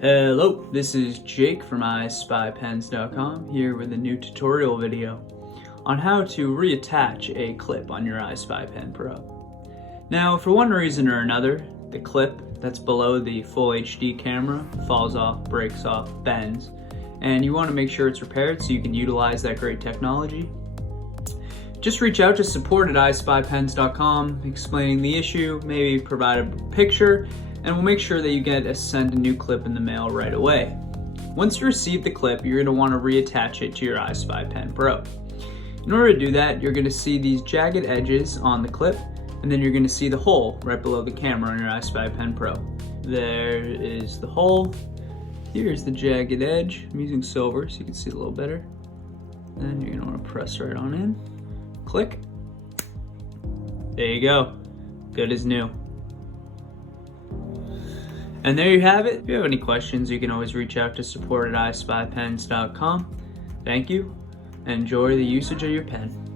Hello, this is Jake from iSpyPens.com here with a new tutorial video on how to reattach a clip on your iSpyPen Pro. Now, for one reason or another, the clip that's below the full HD camera falls off, breaks off, bends, and you want to make sure it's repaired so you can utilize that great technology. Just reach out to support at iSpyPens.com explaining the issue, maybe provide a picture, and we'll make sure that you get send a new clip in the mail right away. Once you receive the clip, you're going to want to reattach it to your iSpyPen Pro. In order to do that, you're going to see these jagged edges on the clip, and then you're going to see the hole right below the camera on your iSpyPen Pro. There is the hole. Here's the jagged edge. I'm using silver so you can see it a little better. And you're going to want to press right on in. Click. There you go. Good as new. And there you have it. If you have any questions, you can always reach out to support at iSpyPens.com. Thank you, and enjoy the usage of your pen.